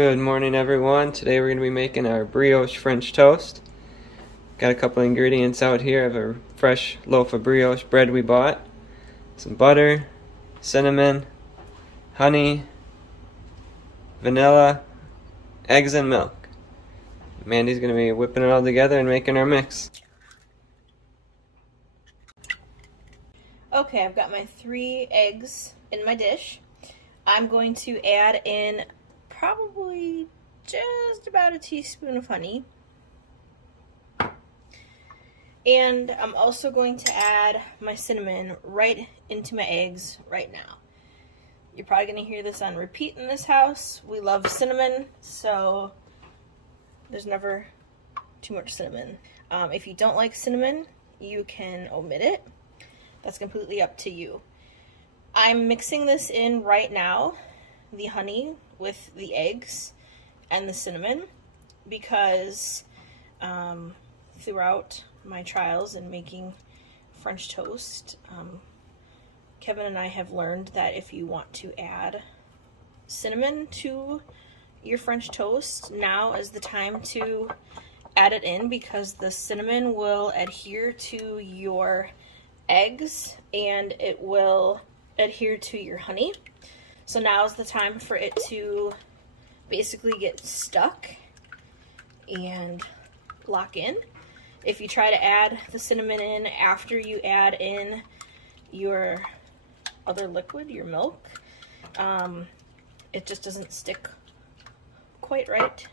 Good morning, everyone. Today we're going to be making our brioche French toast. Got a couple ingredients out here. I have a fresh loaf of brioche bread we bought, some butter, cinnamon, honey, vanilla, eggs, and milk. Mandy's going to be whipping it all together and making our mix. Okay, I've got my 3 eggs in my dish. I'm going to add in probably just about a teaspoon of honey. And I'm also going to add my cinnamon right into my eggs right now. You're probably going to hear this on repeat in this house. We love cinnamon, so there's never too much cinnamon. If you don't like cinnamon, you can omit it. That's completely up to you. I'm mixing this in right now, the honey with the eggs and the cinnamon, because throughout my trials in making French toast, Kevin and I have learned that if you want to add cinnamon to your French toast, now is the time to add it in, because the cinnamon will adhere to your eggs and it will adhere to your honey. So now is the time for it to basically get stuck and lock in. If you try to add the cinnamon in after you add in your other liquid, your milk, it just doesn't stick quite right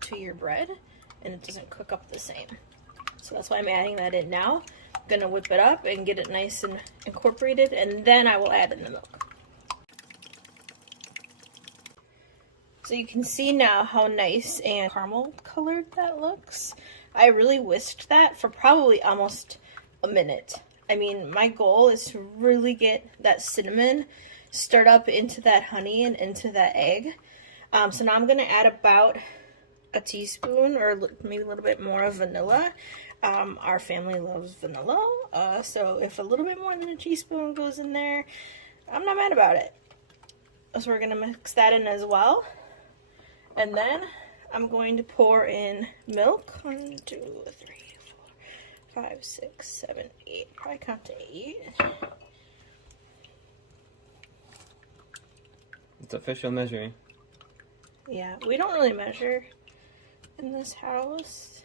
to your bread and it doesn't cook up the same. So that's why I'm adding that in now. I'm gonna whip it up and get it nice and incorporated, and then I will add in the milk. So you can see now how nice and caramel colored that looks. I really whisked that for probably almost a minute. I mean, my goal is to really get that cinnamon stirred up into that honey and into that egg. So now I'm gonna add about a teaspoon or maybe a little bit more of vanilla. Our family loves vanilla, so if a little bit more than a teaspoon goes in there, I'm not mad about it. So we're gonna mix that in as well. And then I'm going to pour in milk. 1, 2, 3, 4, 5, 6, 7, 8. Probably count to 8. It's official measuring. Yeah, we don't really measure in this house.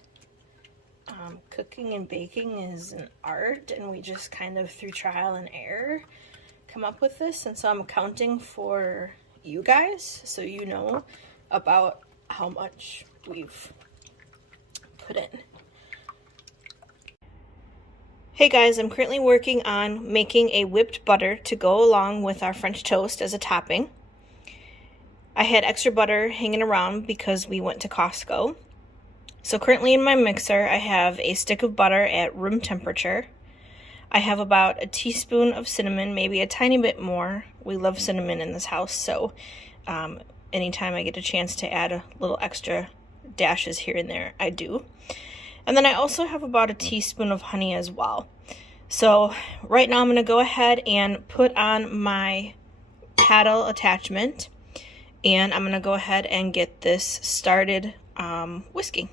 Cooking and baking is an art, and we just kind of through trial and error come up with this. And so I'm accounting for you guys, so you know about how much we've put in. Hey guys, I'm currently working on making a whipped butter to go along with our French toast as a topping. I had extra butter hanging around because we went to Costco. So currently in my mixer, I have a stick of butter at room temperature. I have about a teaspoon of cinnamon, maybe a tiny bit more. We love cinnamon in this house, so anytime I get a chance to add a little extra dashes here and there, I do. And then I also have about a teaspoon of honey as well. So right now I'm going to go ahead and put on my paddle attachment, and I'm going to go ahead and get this started whisking.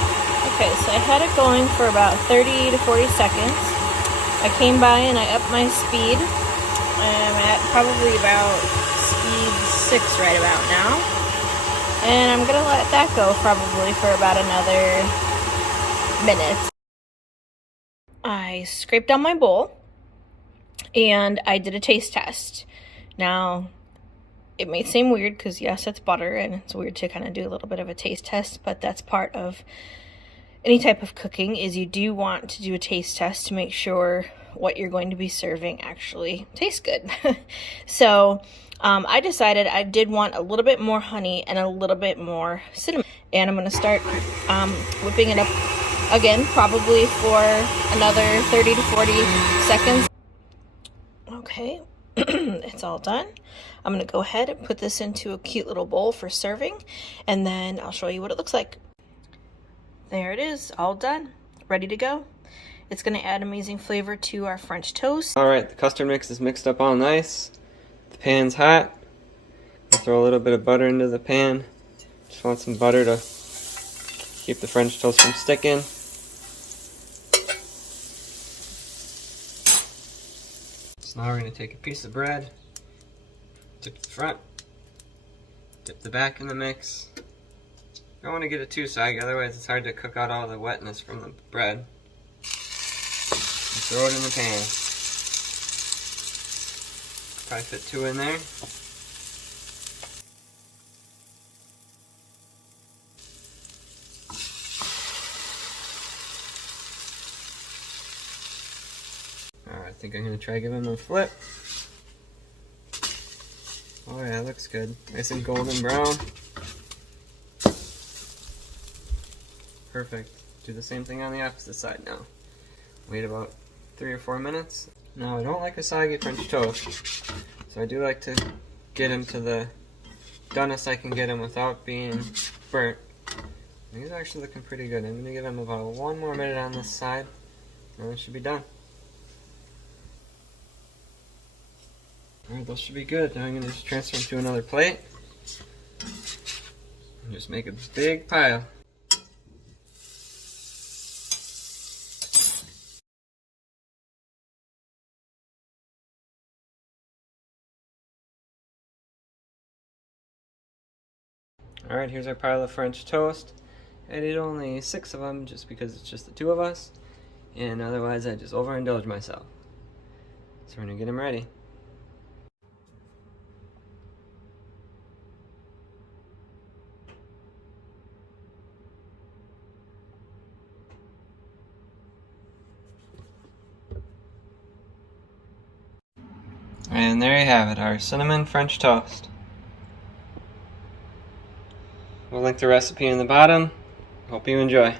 Okay, so I had it going for about 30 to 40 seconds. I came by and I upped my speed. I'm at probably about speed 6 right about now. And I'm gonna let that go probably for about another minute. I scraped down my bowl and I did a taste test. Now, it may seem weird because yes, it's butter and it's weird to kind of do a little bit of a taste test, but that's part of any type of cooking, is you do want to do a taste test to make sure what you're going to be serving actually tastes good. So I decided I did want a little bit more honey and a little bit more cinnamon, and I'm going to start whipping it up again, probably for another 30 to 40 seconds. Okay, it's all done. I'm going to go ahead and put this into a cute little bowl for serving, and then I'll show you what it looks like. There it is, all done, ready to go. It's going to add amazing flavor to our French toast. Alright, the custard mix is mixed up all nice. The pan's hot. I'll throw a little bit of butter into the pan. Just want some butter to keep the French toast from sticking. So now we're going to take a piece of bread, dip the front, dip the back in the mix. Don't want to get it too soggy, otherwise it's hard to cook out all the wetness from the bread. And throw it in the pan. Probably fit 2 in there. Alright, I think I'm going to try giving them a flip. Oh yeah, it looks good. Nice and golden brown. Perfect. Do the same thing on the opposite side now. Wait about 3 or 4 minutes. Now I don't like a soggy French toast, so I do like to get them to the doneness I can get them without being burnt. These are actually looking pretty good. I'm going to give them about 1 more minute on this side, and it should be done. Alright, those should be good. Now I'm going to just transfer them to another plate. And just make a big pile. Alright, here's our pile of French toast. I did only 6 of them just because it's just the 2 of us, and otherwise I just overindulge myself. So we're going to get them ready. And there you have it, our cinnamon French toast. We'll link the recipe in the bottom. Hope you enjoy.